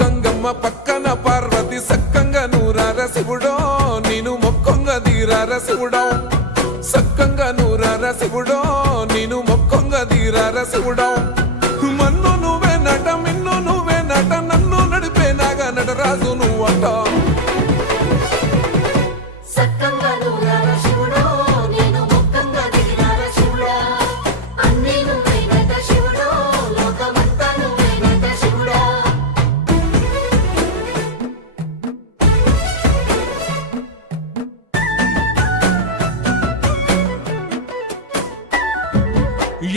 గంగమ్మ పక్కన పార్వతి సక్కంగా నూరార శివుడో నేను మొక్కంగా తీరార శివుడో సక్కంగా నూరార శివుడో నేను మొక్కంగా తీరార శివుడో మన్ను నువ్వే నట మిన్ను నువ్వే నట నన్ను నడిపే నాగా నటరాజు నువ్వంట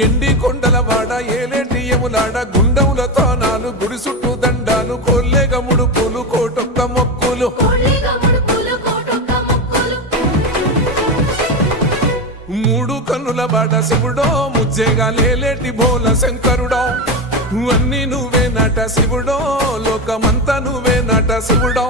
ఎండి కొండల వాడ ఏలేటి యములాడ గుండములతో నాలు గుడి చుట్టూ దండాలు కోల్లేగ ముడుపులు కోటొక్క మొక్కులు మూడు కన్నుల వాడ శివుడో ముజ్జేగా లేలేటి బోల శంకరుడో అన్ని నువ్వే నట శివుడో లోకమంతా నువ్వే నట శివుడో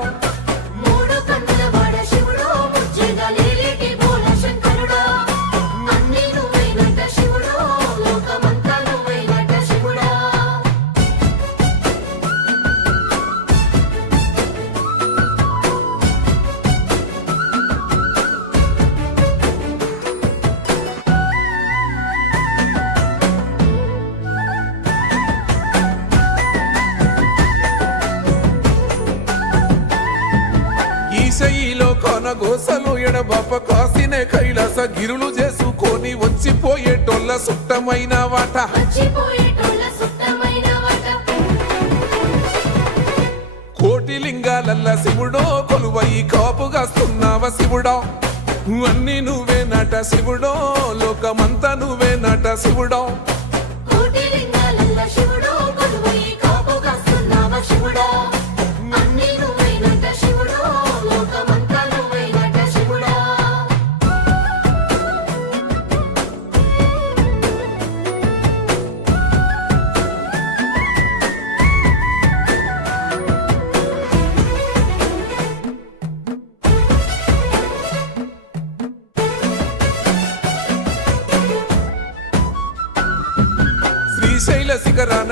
ఈశయిలో కొనగోసలు ఎడబాప కాసినే కైలాస గిరులు చేసుకొని వచ్చిపోయేటోళ్ళ సుట్టమైన వాట కోటి లింగాలల్ల శివుడో కొలువై కాపుగాస్తున్నావ శివుడో అన్ని నువ్వే నట శివుడో లోకమంతా నువ్వే నట శివుడో శ్రీశైల శిఖరాన